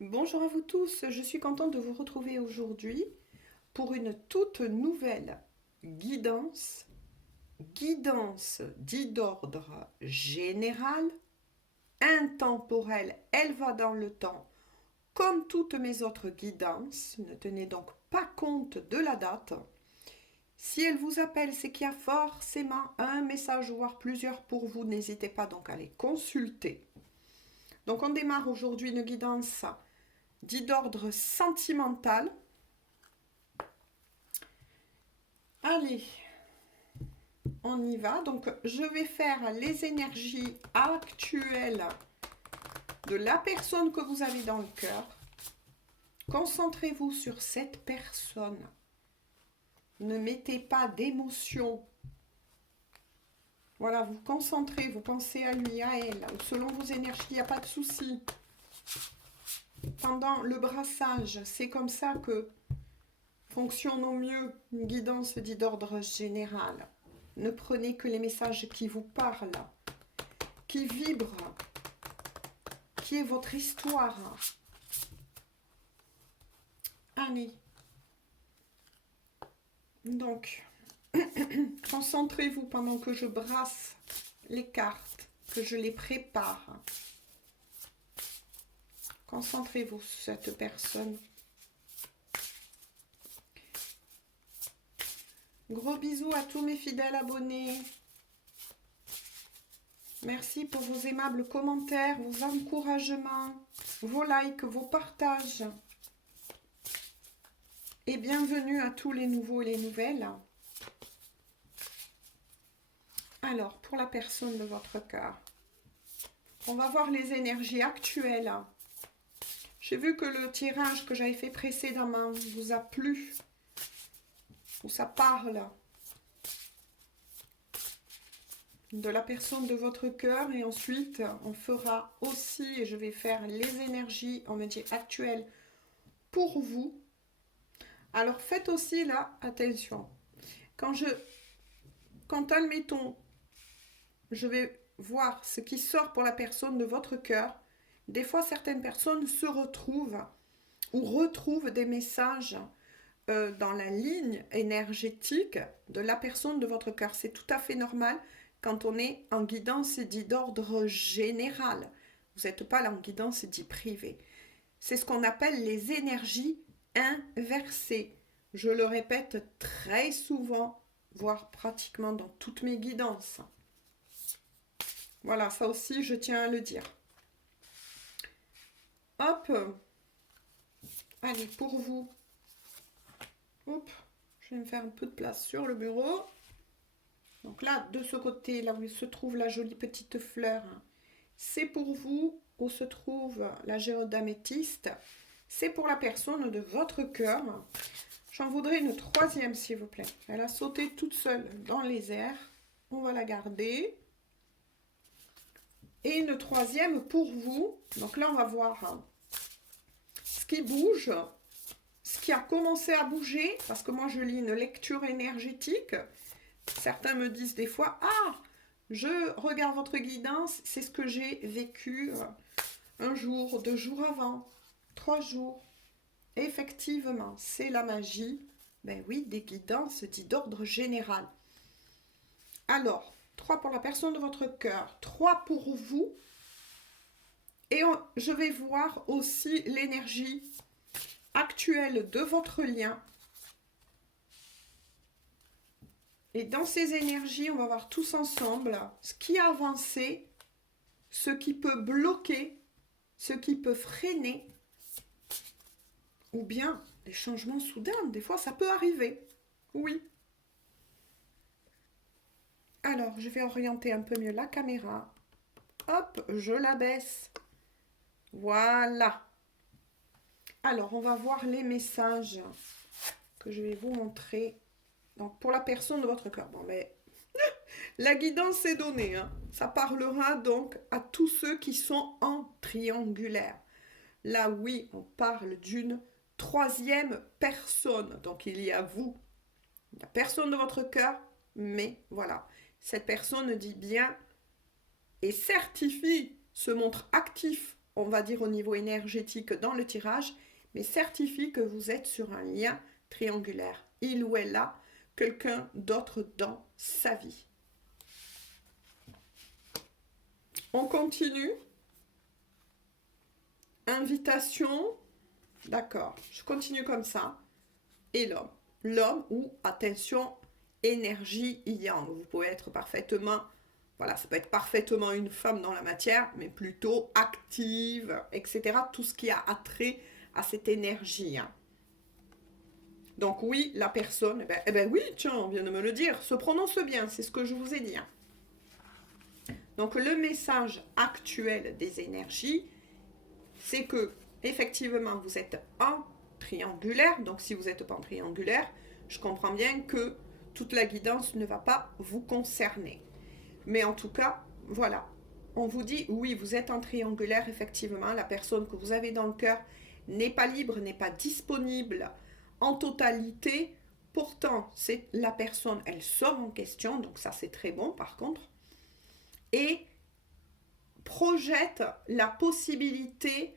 Bonjour à vous tous, je suis contente de vous retrouver aujourd'hui pour une toute nouvelle guidance, guidance dit d'ordre général, intemporelle, elle va dans le temps, comme toutes mes autres guidances, ne tenez donc pas compte de la date. Si elle vous appelle, c'est qu'il y a forcément un message, voire plusieurs pour vous, n'hésitez pas donc à les consulter. Donc on démarre aujourd'hui une guidance dit d'ordre sentimental. Allez, on y va. Donc, je vais faire les énergies actuelles de la personne que vous avez dans le cœur. Concentrez-vous sur cette personne. Ne mettez pas d'émotion. Voilà, vous concentrez, vous pensez à lui, à elle. Selon vos énergies, il n'y a pas de souci. Pendant le brassage, c'est comme ça que fonctionne au mieux une guidance dite d'ordre général. Ne prenez que les messages qui vous parlent, qui vibrent, qui est votre histoire. Allez. Donc, concentrez-vous pendant que je brasse les cartes, que je les prépare. Concentrez-vous sur cette personne. Gros bisous à tous mes fidèles abonnés. Merci pour vos aimables commentaires, vos encouragements, vos likes, vos partages. Et bienvenue à tous les nouveaux et les nouvelles. Alors, pour la personne de votre cœur, on va voir les énergies actuelles. J'ai vu que le tirage que j'avais fait précédemment vous a plu, où ça parle de la personne de votre cœur. Et ensuite, on fera aussi, et je vais faire les énergies, on me dit actuelles, pour vous. Alors, faites aussi là, attention. Quand admettons, je vais voir ce qui sort pour la personne de votre cœur, des fois, certaines personnes se retrouvent ou retrouvent des messages dans la ligne énergétique de la personne de votre cœur. C'est tout à fait normal quand on est en guidance dit d'ordre général. Vous n'êtes pas là en guidance dit privée. C'est ce qu'on appelle les énergies inversées. Je le répète très souvent, voire pratiquement dans toutes mes guidances. Voilà, ça aussi, je tiens à le dire. Hop. Allez, pour vous. Hop. Je vais me faire un peu de place sur le bureau. Donc là, de ce côté, là où se trouve la jolie petite fleur, c'est pour vous. Où se trouve la géode d'améthyste, c'est pour la personne de votre cœur. J'en voudrais une troisième, s'il vous plaît. Elle a sauté toute seule dans les airs. On va la garder. Et une troisième pour vous. Donc là, on va voir ce qui bouge, ce qui a commencé à bouger, parce que moi, je lis une lecture énergétique. Certains me disent des fois, « Ah, je regarde votre guidance, c'est ce que j'ai vécu un jour, 2 jours avant, 3 jours. » Effectivement, c'est la magie, ben oui, des guidances dites d'ordre général. Alors, 3 pour la personne de votre cœur, 3 pour vous. Et je vais voir aussi l'énergie actuelle de votre lien. Et dans ces énergies, on va voir tous ensemble ce qui a avancé, ce qui peut bloquer, ce qui peut freiner, ou bien des changements soudains. Des fois, ça peut arriver. Oui. Alors, je vais orienter un peu mieux la caméra. Hop, je la baisse. Voilà. Alors, on va voir les messages que je vais vous montrer. Donc, pour la personne de votre cœur. Bon, mais la guidance est donnée. Hein. Ça parlera donc à tous ceux qui sont en triangulaire. Là, oui, on parle d'une troisième personne. Donc, il y a vous, la personne de votre cœur, mais voilà. Cette personne dit bien et certifie, se montre actif on va dire au niveau énergétique dans le tirage, mais certifie que vous êtes sur un lien triangulaire. Il ou elle a quelqu'un d'autre dans sa vie. On continue. Invitation. D'accord, je continue comme ça. Et l'homme. L'homme ou, attention, énergie yang. Vous pouvez être parfaitement, voilà, ça peut être parfaitement une femme dans la matière, mais plutôt active, etc. Tout ce qui a attrait à cette énergie. Hein. Donc oui, la personne, eh ben oui, tiens, on vient de me le dire, se prononce bien, c'est ce que je vous ai dit. Hein. Donc le message actuel des énergies, c'est que effectivement vous êtes en triangulaire. Donc si vous n'êtes pas en triangulaire, je comprends bien que toute la guidance ne va pas vous concerner. Mais en tout cas, voilà, on vous dit oui, vous êtes en triangulaire, effectivement, la personne que vous avez dans le cœur n'est pas libre, n'est pas disponible en totalité. Pourtant, c'est la personne, elle sort en question, donc ça c'est très bon par contre, et projette la possibilité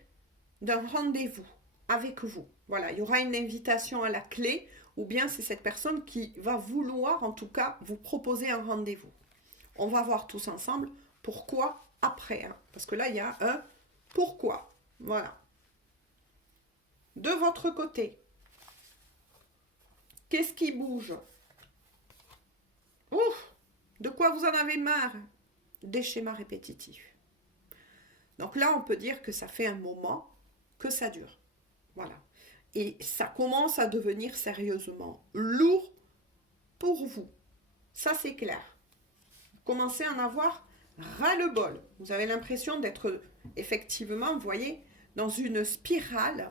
d'un rendez-vous avec vous. Voilà, il y aura une invitation à la clé, ou bien c'est cette personne qui va vouloir en tout cas vous proposer un rendez-vous. On va voir tous ensemble pourquoi après, hein, parce que là il y a un pourquoi. Voilà. De votre côté, qu'est-ce qui bouge? Ouf, de quoi vous en avez marre? Des schémas répétitifs. Donc là, on peut dire que ça fait un moment que ça dure. Voilà. Et ça commence à devenir sérieusement lourd pour vous. Ça, c'est clair. Vous commencez à en avoir ras-le-bol. Vous avez l'impression d'être effectivement, vous voyez, dans une spirale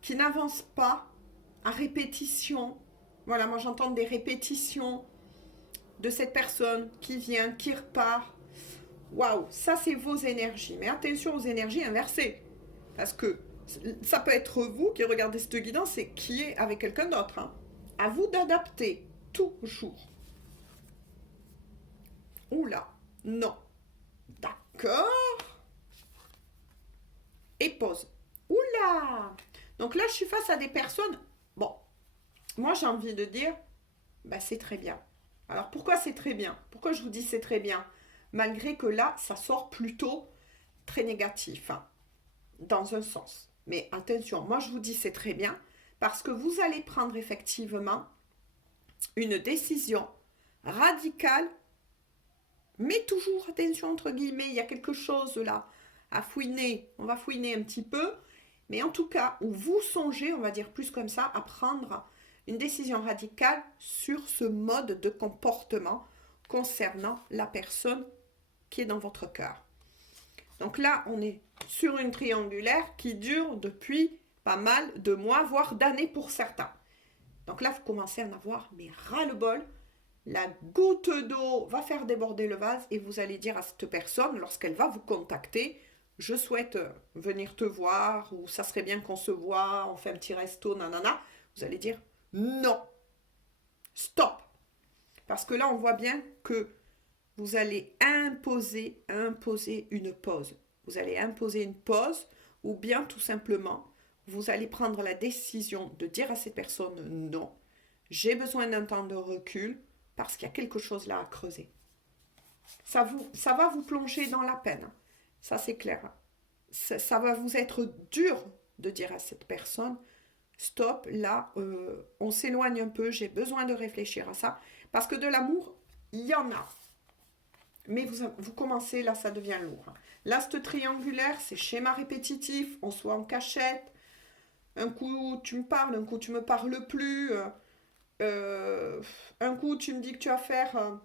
qui n'avance pas à répétition. Voilà, moi j'entends des répétitions de cette personne qui vient, qui repart. Waouh, ça c'est vos énergies. Mais attention aux énergies inversées. Parce que ça peut être vous qui regardez cette guidance et qui est avec quelqu'un d'autre. Hein. À vous d'adapter, toujours. Oula, non. D'accord. Et pause. Oula. Donc là, je suis face à des personnes. Bon, moi j'ai envie de dire, bah, c'est très bien. Alors pourquoi c'est très bien? Pourquoi je vous dis c'est très bien? Malgré que là, ça sort plutôt très négatif, hein, dans un sens. Mais attention, moi je vous dis c'est très bien, parce que vous allez prendre effectivement une décision radicale, mais toujours, attention, entre guillemets, il y a quelque chose là à fouiner, on va fouiner un petit peu, mais en tout cas, où vous songez, on va dire plus comme ça, à prendre une décision radicale sur ce mode de comportement concernant la personne qui est dans votre cœur. Donc là, on est sur une triangulaire qui dure depuis pas mal de mois, voire d'années pour certains. Donc là, vous commencez à en avoir, mais ras-le-bol. La goutte d'eau va faire déborder le vase et vous allez dire à cette personne, lorsqu'elle va vous contacter, je souhaite venir te voir, ou ça serait bien qu'on se voit, on fait un petit resto, nanana. Vous allez dire non, stop. Parce que là, on voit bien que vous allez imposer une pause. Vous allez imposer une pause, ou bien tout simplement, vous allez prendre la décision de dire à cette personne non, j'ai besoin d'un temps de recul, parce qu'il y a quelque chose là à creuser. Ça va vous plonger dans la peine. Ça, c'est clair. Ça va vous être dur de dire à cette personne, stop, là, on s'éloigne un peu, j'ai besoin de réfléchir à ça. Parce que de l'amour, il y en a. Mais vous commencez, là, ça devient lourd. Là, ce triangulaire, c'est schéma répétitif, on soit en cachette. Un coup, tu me parles, un coup, tu me parles plus. Un coup, tu me dis que tu vas faire...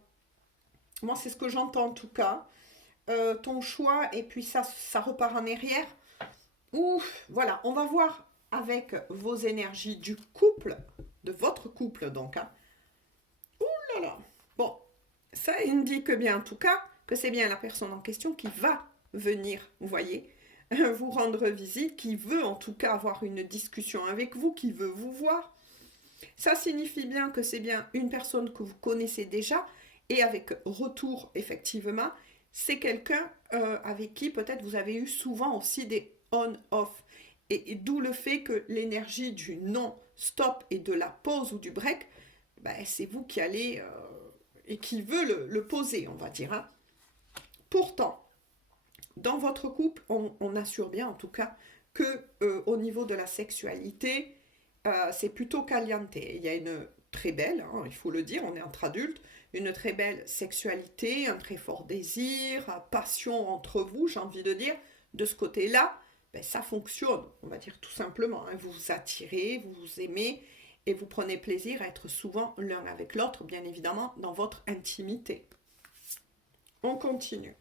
moi, c'est ce que j'entends en tout cas. Ton choix, et puis ça repart en arrière. Ouf, voilà, on va voir avec vos énergies du couple, de votre couple donc. Hein. Ouh là là. Bon, ça indique bien en tout cas que c'est bien la personne en question qui va venir, vous voyez, vous rendre visite, qui veut en tout cas avoir une discussion avec vous, qui veut vous voir. Ça signifie bien que c'est bien une personne que vous connaissez déjà et avec retour effectivement, c'est quelqu'un avec qui peut-être vous avez eu souvent aussi des on-off. Et d'où le fait que l'énergie du non-stop et de la pause ou du break, ben, c'est vous qui allez et qui veut le poser, on va dire. Hein. Pourtant, dans votre couple, on assure bien en tout cas que au niveau de la sexualité, c'est plutôt caliente. Il y a une très belle, hein, il faut le dire, on est entre adultes, une très belle sexualité, un très fort désir, passion entre vous, j'ai envie de dire. De ce côté-là, ben, ça fonctionne, on va dire tout simplement. Hein. Vous vous attirez, vous vous aimez et vous prenez plaisir à être souvent l'un avec l'autre, bien évidemment, dans votre intimité. On continue.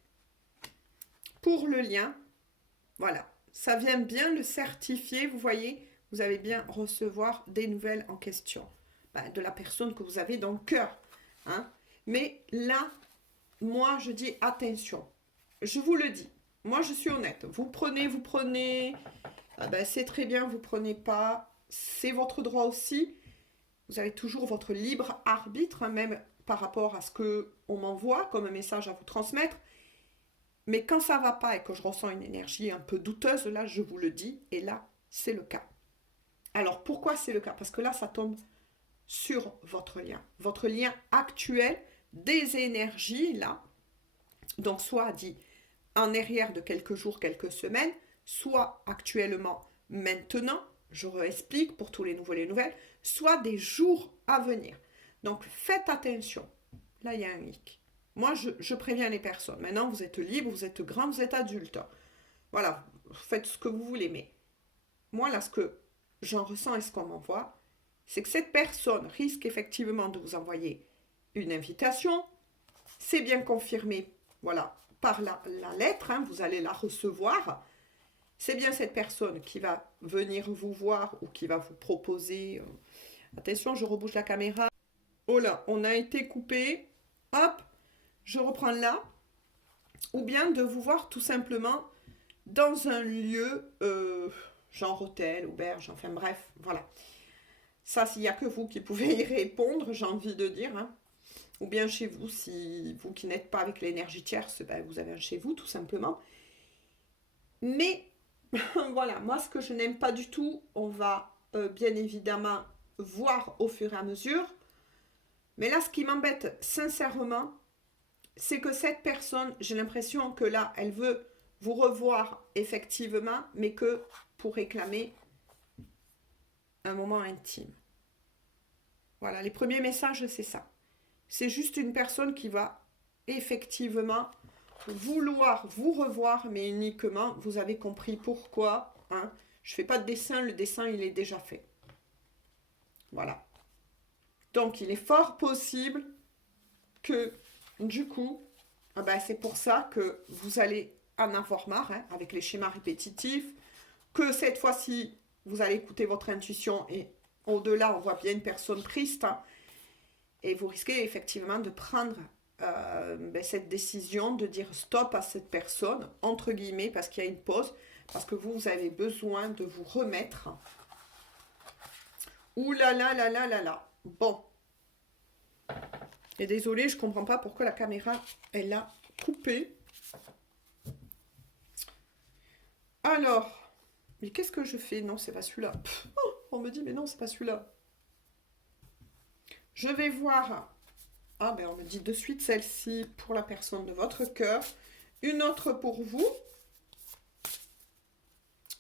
Pour le lien, voilà, ça vient bien le certifier, vous voyez, vous allez bien recevoir des nouvelles en question, ben, de la personne que vous avez dans le cœur. Hein. Mais là, moi, je dis attention. Je vous le dis. Moi, je suis honnête. Vous prenez. Ah ben, c'est très bien, vous prenez pas. C'est votre droit aussi. Vous avez toujours votre libre arbitre, hein, même par rapport à ce qu'on m'envoie comme message à vous transmettre. Mais quand ça va pas et que je ressens une énergie un peu douteuse, là, je vous le dis. Et là, c'est le cas. Alors, pourquoi c'est le cas? Parce que là, ça tombe sur votre lien actuel, des énergies là, donc soit dit en arrière de quelques jours, quelques semaines, soit actuellement maintenant, je réexplique pour tous les nouveaux et les nouvelles, soit des jours à venir. Donc faites attention, là il y a un hic. Moi je préviens les personnes, maintenant vous êtes libre, vous êtes grand, vous êtes adulte, voilà, faites ce que vous voulez, mais moi là ce que j'en ressens et ce qu'on m'envoie, c'est que cette personne risque effectivement de vous envoyer une invitation. C'est bien confirmé, voilà, par la lettre, hein, vous allez la recevoir. C'est bien cette personne qui va venir vous voir ou qui va vous proposer. Attention, je rebouge la caméra. Oh là, on a été coupé. Hop, je reprends là. Ou bien de vous voir tout simplement dans un lieu, genre hôtel, auberge, enfin bref, voilà. Ça, s'il n'y a que vous qui pouvez y répondre, j'ai envie de dire. Hein. Ou bien chez vous, si vous qui n'êtes pas avec l'énergie tierce, ben vous avez un chez vous, tout simplement. Mais, voilà, moi, ce que je n'aime pas du tout, on va bien évidemment voir au fur et à mesure. Mais là, ce qui m'embête sincèrement, c'est que cette personne, j'ai l'impression que là, elle veut vous revoir effectivement, mais que pour réclamer un moment intime. Voilà, les premiers messages, c'est ça. C'est juste une personne qui va effectivement vouloir vous revoir, mais uniquement, vous avez compris pourquoi. Hein. Je ne fais pas de dessin, le dessin, il est déjà fait. Voilà. Donc, il est fort possible que, du coup, ah ben, c'est pour ça que vous allez en avoir marre, hein, avec les schémas répétitifs, que cette fois-ci, vous allez écouter votre intuition et au-delà, on voit bien une personne triste, hein, et vous risquez effectivement de prendre cette décision de dire stop à cette personne, entre guillemets, parce qu'il y a une pause, parce que vous avez besoin de vous remettre. Ouh là là là là là là. Bon. Et désolé, je ne comprends pas pourquoi la caméra, elle a coupé. Alors, mais qu'est-ce que je fais? Non, c'est pas celui-là. On me dit, mais non, c'est pas celui-là. Je vais voir. Ah ben on me dit de suite celle-ci pour la personne de votre cœur. Une autre pour vous.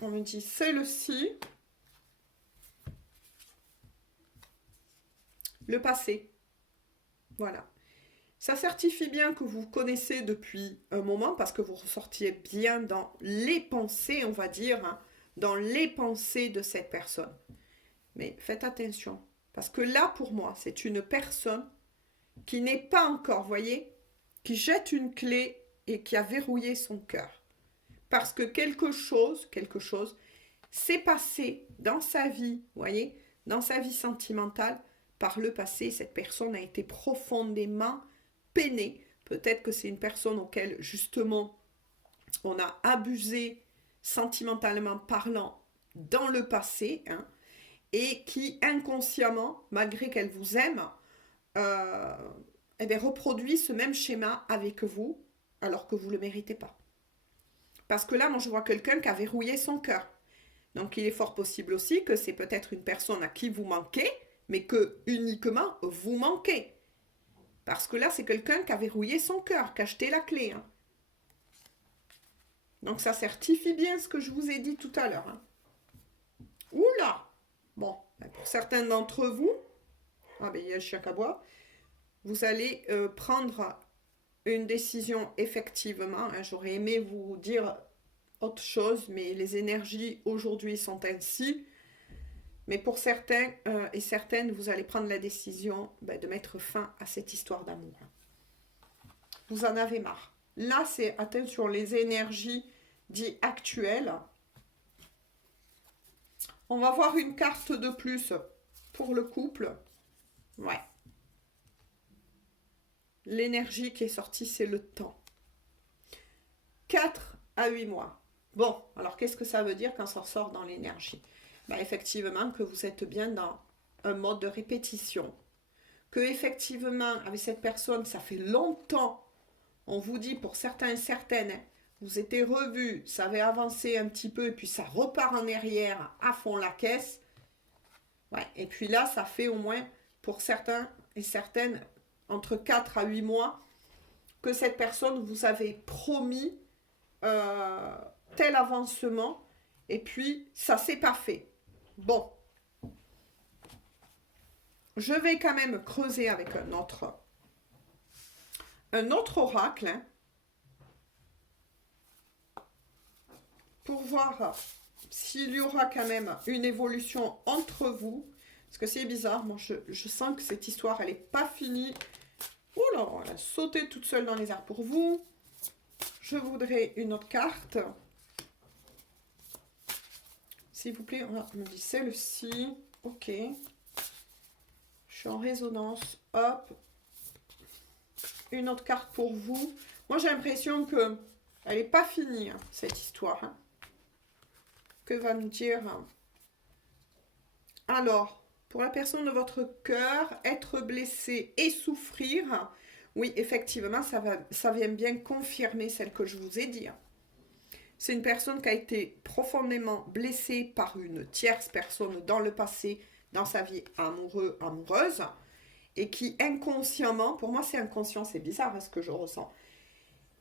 On me dit celle-ci. Le passé. Voilà. Ça certifie bien que vous connaissez depuis un moment parce que vous ressortiez bien dans les pensées, on va dire, hein, dans les pensées de cette personne. Mais faites attention. Parce que là, pour moi, c'est une personne qui n'est pas encore, voyez, qui jette une clé et qui a verrouillé son cœur. Parce que quelque chose s'est passé dans sa vie, voyez, dans sa vie sentimentale, par le passé, cette personne a été profondément peinée. Peut-être que c'est une personne auquel, justement, on a abusé sentimentalement parlant dans le passé, hein, et qui, inconsciemment, malgré qu'elle vous aime, reproduit ce même schéma avec vous alors que vous ne le méritez pas. Parce que là, moi, je vois quelqu'un qui a verrouillé son cœur. Donc, il est fort possible aussi que c'est peut-être une personne à qui vous manquez, mais que uniquement vous manquez. Parce que là, c'est quelqu'un qui a verrouillé son cœur, qui a jeté la clé. Hein. Donc, ça certifie bien ce que je vous ai dit tout à l'heure. Hein. Oula! Bon, pour certains d'entre vous, ah ben il y a le chien à bois, vous allez prendre une décision effectivement. Hein, j'aurais aimé vous dire autre chose, mais les énergies aujourd'hui sont ainsi. Mais pour certains et certaines, vous allez prendre la décision de mettre fin à cette histoire d'amour. Vous en avez marre. Là, c'est atteint sur les énergies dites actuelles. On va voir une carte de plus pour le couple. Ouais. L'énergie qui est sortie, c'est le temps. 4 à 8 mois. Bon, alors qu'est-ce que ça veut dire quand ça ressort dans l'énergie? Effectivement, que vous êtes bien dans un mode de répétition. Que effectivement, avec cette personne, ça fait longtemps. On vous dit pour certains et certaines, vous étiez revus, ça avait avancé un petit peu, et puis ça repart en arrière à fond la caisse. Ouais, et puis là, ça fait au moins, pour certains et certaines, entre 4 à 8 mois, que cette personne vous avait promis tel avancement, et puis ça s'est pas fait. Bon. Je vais quand même creuser avec un autre oracle, hein, pour voir s'il y aura quand même une évolution entre vous. Parce que c'est bizarre, moi je sens que cette histoire, elle n'est pas finie. Oula, elle a sauté toute seule dans les airs pour vous. Je voudrais une autre carte. S'il vous plaît, on me dit celle-ci. Ok. Je suis en résonance. Hop. Une autre carte pour vous. Moi, j'ai l'impression que elle n'est pas finie, hein, cette histoire. Hein. Que va nous dire? Alors, pour la personne de votre cœur, être blessé et souffrir, oui, effectivement, ça vient bien confirmer celle que je vous ai dit. Hein. C'est une personne qui a été profondément blessée par une tierce personne dans le passé, dans sa vie amoureuse, et qui inconsciemment, pour moi c'est inconscient, c'est bizarre hein, ce que je ressens,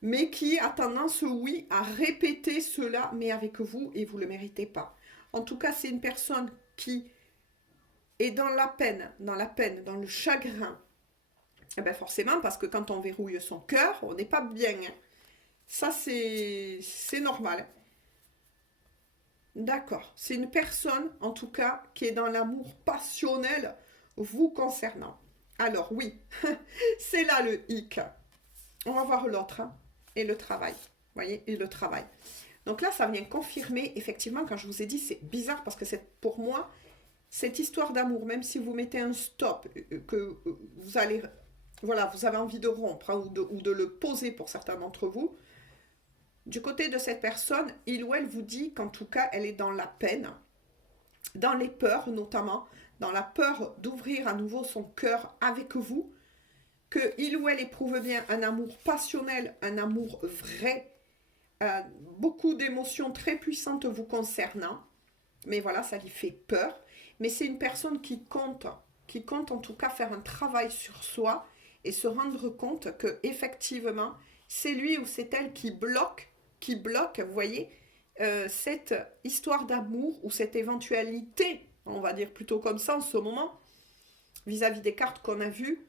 mais qui a tendance, oui, à répéter cela, mais avec vous, et vous ne le méritez pas. En tout cas, c'est une personne qui est dans la peine, dans le chagrin. Et bien forcément, parce que quand on verrouille son cœur, on n'est pas bien. Hein. Ça, c'est normal. D'accord. C'est une personne, en tout cas, qui est dans l'amour passionnel vous concernant. Alors, oui, c'est là le hic. On va voir l'autre. Hein, et le travail. Vous voyez, et le travail. Donc là, ça vient confirmer, effectivement, quand je vous ai dit, c'est bizarre parce que pour moi, cette histoire d'amour, même si vous mettez un stop, que vous allez, voilà, vous avez envie de rompre hein, ou de le poser pour certains d'entre vous, du côté de cette personne, il ou elle vous dit qu'en tout cas, elle est dans la peine, dans les peurs notamment, dans la peur d'ouvrir à nouveau son cœur avec vous, que il ou elle éprouve bien un amour passionnel, un amour vrai, beaucoup d'émotions très puissantes vous concernant, mais voilà, ça lui fait peur. Mais c'est une personne qui compte en tout cas faire un travail sur soi et se rendre compte que effectivement c'est lui ou c'est elle qui bloque, vous voyez, cette histoire d'amour ou cette éventualité, on va dire plutôt comme ça en ce moment, vis-à-vis des cartes qu'on a vues,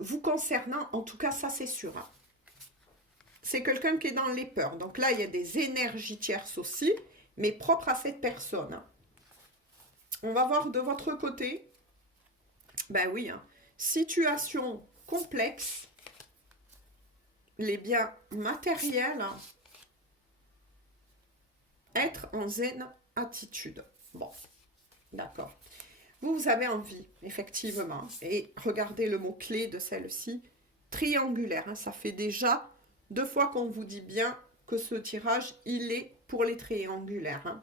vous concernant, en tout cas ça c'est sûr. Hein. C'est quelqu'un qui est dans les peurs. Donc là, il y a des énergies tierces aussi, mais propres à cette personne. Hein. On va voir de votre côté. Ben oui, hein. Situation complexe. Les biens matériels. Hein. Être en zen attitude. Bon, d'accord. Vous avez envie, effectivement. Et regardez le mot-clé de celle-ci. Triangulaire. Hein. Ça fait déjà 2 fois qu'on vous dit bien que ce tirage, il est pour les triangulaires. Hein.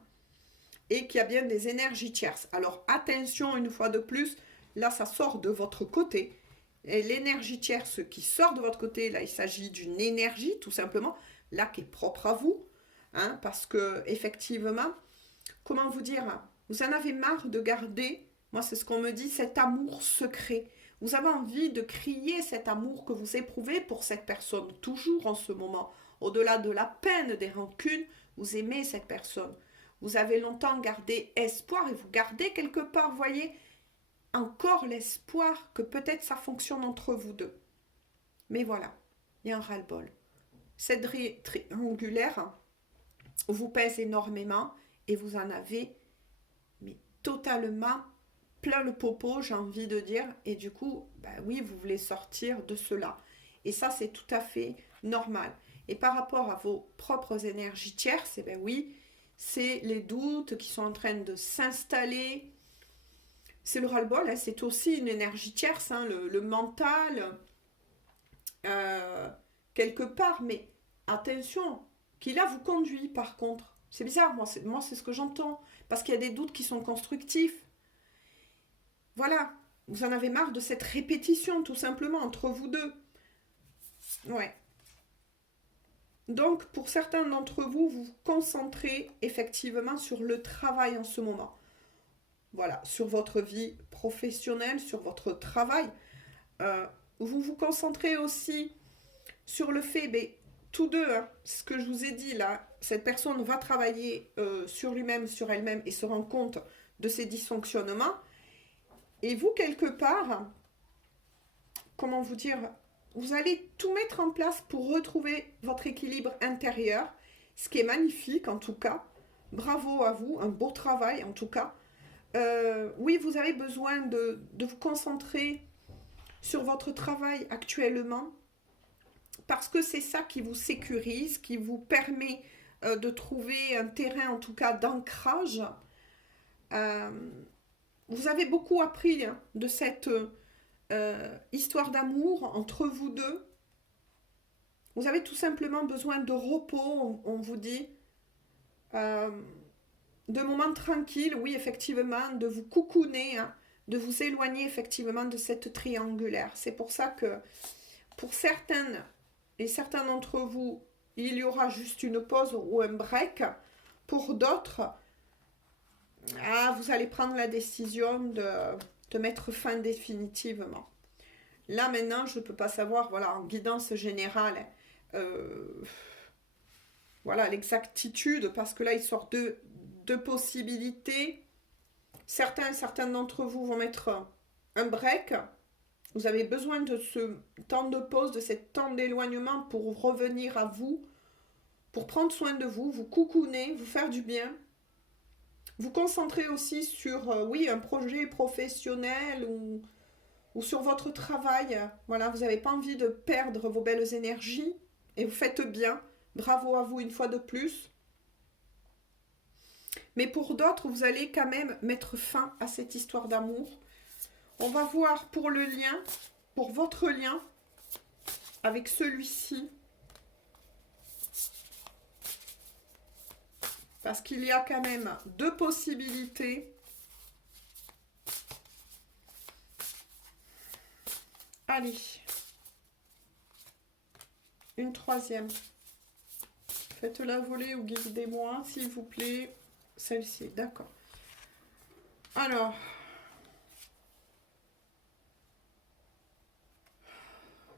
Et qu'il y a bien des énergies tierces. Alors attention, une fois de plus, là ça sort de votre côté. Et l'énergie tierce qui sort de votre côté, là, il s'agit d'une énergie, tout simplement, là, qui est propre à vous. Hein, parce que, effectivement, comment vous dire, vous en avez marre de garder, moi, c'est ce qu'on me dit, cet amour secret. Vous avez envie de crier cet amour que vous éprouvez pour cette personne, toujours en ce moment. Au-delà de la peine, des rancunes, vous aimez cette personne. Vous avez longtemps gardé espoir et vous gardez quelque part, voyez, encore l'espoir que peut-être ça fonctionne entre vous deux. Mais voilà, il y a un ras-le-bol. Cette triangulaire vous pèse énormément et vous en avez mais totalement plein le popo, j'ai envie de dire. Et du coup, ben oui, vous voulez sortir de cela. Et ça, c'est tout à fait normal. Et par rapport à vos propres énergies tierces, eh ben oui, c'est les doutes qui sont en train de s'installer. C'est le ras-le-bol, hein, c'est aussi une énergie tierce, hein, le mental, euh, quelque part. Mais attention, qui là vous conduit par contre. C'est bizarre, moi c'est ce que j'entends. Parce qu'il y a des doutes qui sont constructifs. Voilà, vous en avez marre de cette répétition tout simplement entre vous deux. Ouais. Donc pour certains d'entre vous, vous vous concentrez effectivement sur le travail en ce moment. Voilà, sur votre vie professionnelle, sur votre travail. Vous vous concentrez aussi sur le fait, ben, tous deux, hein, ce que je vous ai dit là, cette personne va travailler sur lui-même, sur elle-même et se rend compte de ses dysfonctionnements. Et vous, quelque part, comment vous dire, vous allez tout mettre en place pour retrouver votre équilibre intérieur, ce qui est magnifique en tout cas. Bravo à vous, un beau travail en tout cas. Oui, vous avez besoin de vous concentrer sur votre travail actuellement parce que c'est ça qui vous sécurise, qui vous permet de trouver un terrain en tout cas d'ancrage. Euh, vous avez beaucoup appris hein, de cette histoire d'amour entre vous deux. Vous avez tout simplement besoin de repos, on vous dit. Euh, de moments tranquilles, oui, effectivement, de vous coucouner, hein, de vous éloigner effectivement de cette triangulaire. C'est pour ça que pour certaines et certains d'entre vous, il y aura juste une pause ou un break. Pour d'autres, vous allez prendre la décision de mettre fin définitivement. Là maintenant, je ne peux pas savoir, voilà, en guidance générale, voilà l'exactitude, parce que là, il sort deux possibilités. Certains d'entre vous vont mettre un break. Vous avez besoin de ce temps de pause, de ce temps d'éloignement pour revenir à vous, pour prendre soin de vous, vous coucouner, vous faire du bien. Vous concentrer aussi sur, oui, un projet professionnel ou sur votre travail. Voilà, vous n'avez pas envie de perdre vos belles énergies et vous faites bien. Bravo à vous une fois de plus. Mais pour d'autres, vous allez quand même mettre fin à cette histoire d'amour. On va voir pour le lien, pour votre lien avec celui-ci. Parce qu'il y a quand même deux possibilités. Allez. Une troisième. Faites-la voler ou guidez-moi, s'il vous plaît. Celle-ci, d'accord. Alors.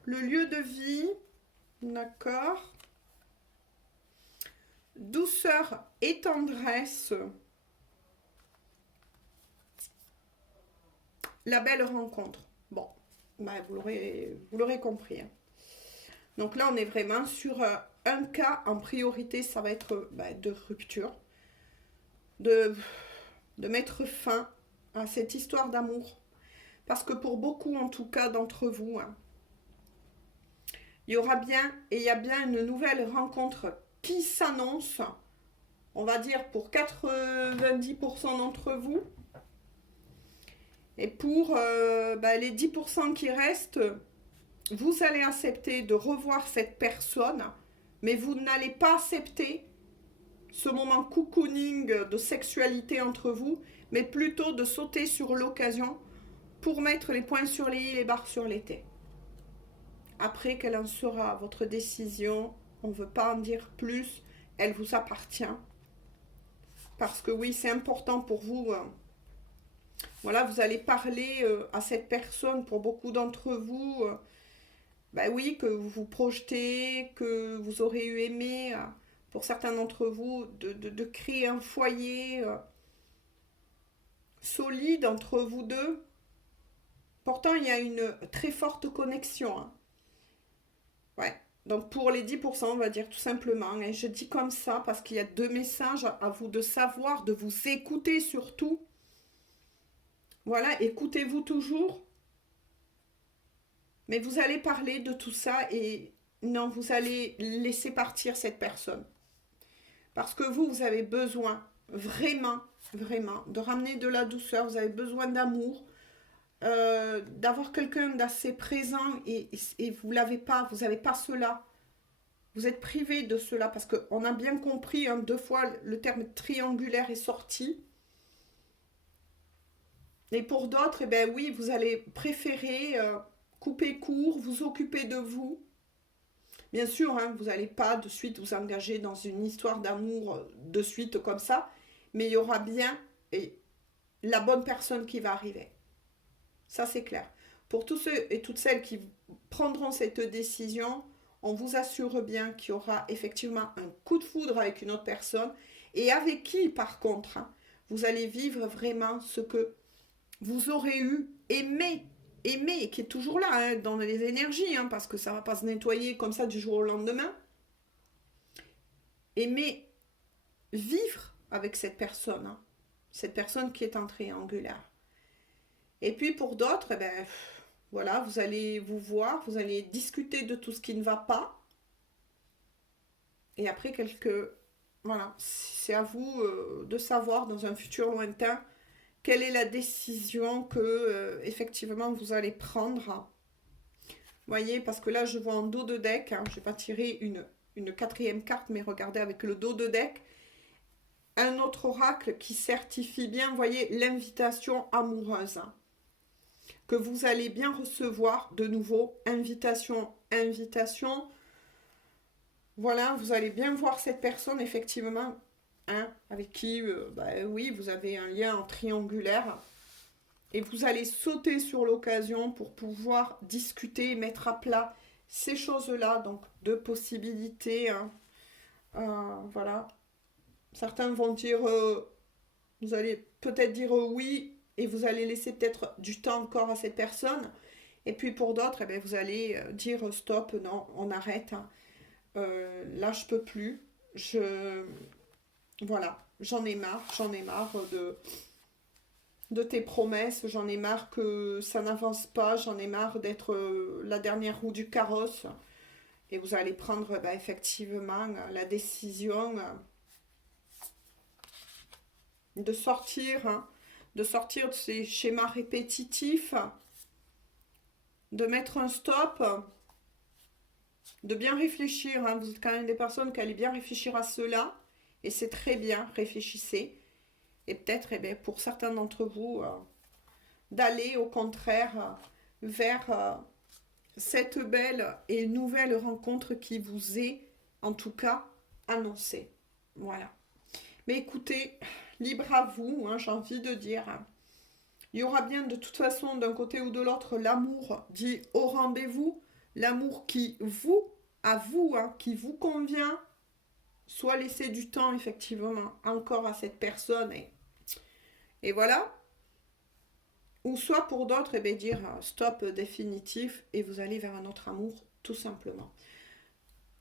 Le lieu de vie. D'accord. Douceur et tendresse. La belle rencontre. Bon, bah, vous l'aurez compris. Hein. Donc là, on est vraiment sur un cas en priorité, ça va être de rupture. De mettre fin à cette histoire d'amour. Parce que pour beaucoup, en tout cas, d'entre vous, hein, il y aura bien, et il y a bien une nouvelle rencontre qui s'annonce, on va dire pour 90% d'entre vous. Et pour les 10% qui restent, vous allez accepter de revoir cette personne, mais vous n'allez pas accepter ce moment cocooning de sexualité entre vous, mais plutôt de sauter sur l'occasion pour mettre les points sur les i, les barres sur les t. Après, quelle en sera votre décision? On ne veut pas en dire plus. Elle vous appartient. Parce que oui, c'est important pour vous. Voilà, vous allez parler à cette personne, pour beaucoup d'entre vous. Ben oui, que vous vous projetez, que vous aurez eu aimé, pour certains d'entre vous, de créer un foyer solide entre vous deux. Pourtant, il y a une très forte connexion. Hein. Ouais. Donc pour les 10%, on va dire tout simplement. Et je dis comme ça parce qu'il y a deux messages à vous de savoir, de vous écouter surtout. Voilà, écoutez-vous toujours. Mais vous allez parler de tout ça et non, vous allez laisser partir cette personne. Parce que vous avez besoin, vraiment, vraiment, de ramener de la douceur. Vous avez besoin d'amour, d'avoir quelqu'un d'assez présent et vous l'avez pas, vous n'avez pas cela. Vous êtes privé de cela parce qu'on a bien compris, hein, 2 fois le terme triangulaire est sorti. Et pour d'autres, eh ben oui, vous allez préférer couper court, vous occuper de vous. Bien sûr, hein, vous n'allez pas de suite vous engager dans une histoire d'amour de suite comme ça, mais il y aura bien la bonne personne qui va arriver. Ça, c'est clair. Pour tous ceux et toutes celles qui prendront cette décision, on vous assure bien qu'il y aura effectivement un coup de foudre avec une autre personne et avec qui, par contre, hein, vous allez vivre vraiment ce que vous aurez eu, aimé, qui est toujours là, hein, dans les énergies, hein, parce que ça ne va pas se nettoyer comme ça du jour au lendemain. Aimer vivre avec cette personne qui est en triangulaire. Et puis pour d'autres, eh ben, voilà, vous allez vous voir, vous allez discuter de tout ce qui ne va pas. Et après, voilà, c'est à vous de savoir dans un futur lointain quelle est la décision que effectivement vous allez prendre. Vous voyez, parce que là je vois en dos de deck, hein, je ne vais pas tirer une quatrième carte, mais regardez avec le dos de deck, un autre oracle qui certifie bien, vous voyez, l'invitation amoureuse. Hein, que vous allez bien recevoir de nouveau, invitation. Voilà, vous allez bien voir cette personne effectivement, hein, avec qui, oui, vous avez un lien en triangulaire. Et vous allez sauter sur l'occasion pour pouvoir discuter, mettre à plat ces choses-là. Donc, deux possibilités. Hein. Voilà. Certains vont dire, vous allez peut-être dire oui, et vous allez laisser peut-être du temps encore à cette personne. Et puis pour d'autres, eh bien, vous allez dire stop, non, on arrête. Hein. Là, je peux plus. Voilà, j'en ai marre de tes promesses, j'en ai marre que ça n'avance pas, j'en ai marre d'être la dernière roue du carrosse. Et vous allez prendre effectivement la décision de sortir, hein, de ces schémas répétitifs, de mettre un stop, de bien réfléchir. Hein. Vous êtes quand même des personnes qui allaient bien réfléchir à cela. Et c'est très bien, réfléchissez. Et peut-être, pour certains d'entre vous, d'aller au contraire vers cette belle et nouvelle rencontre qui vous est, en tout cas, annoncée. Voilà. Mais écoutez, libre à vous, hein, j'ai envie de dire. Il y aura bien de toute façon, d'un côté ou de l'autre, l'amour dit au rendez-vous, l'amour qui à vous, hein, qui vous convient, soit laisser du temps, effectivement, encore à cette personne, et voilà. Ou soit pour d'autres, dire stop définitif, et vous allez vers un autre amour, tout simplement.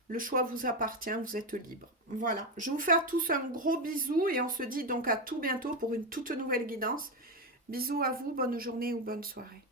Le choix vous appartient, vous êtes libre. Voilà. Je vous fais à tous un gros bisou, et on se dit donc à tout bientôt pour une toute nouvelle guidance. Bisous à vous, bonne journée ou bonne soirée.